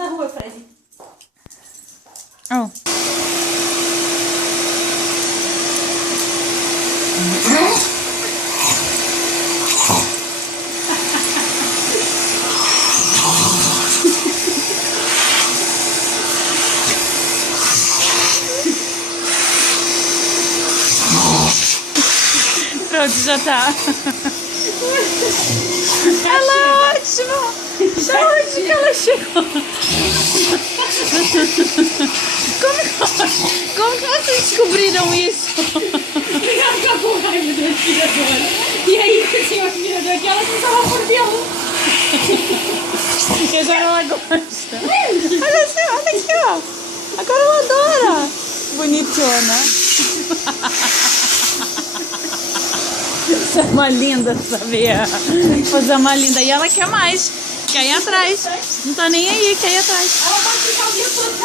da rua, Fred. Oh. Pronto, já tá. Ela é ótima! Já onde que ela chegou? Como que vocês descobriram isso? Ela ficou com raiva do aspirador. E aí, que tinha o aspirador aqui, ela começava a mordê-lo. E agora ela gosta. Olha assim, olha aqui, ó. Agora ela adora. Bonitona. Você é uma linda, sabia? Você é uma linda. E ela quer mais. Quer ir atrás. Não tá nem aí, quer ir atrás. Ela pode ficar o dia todo.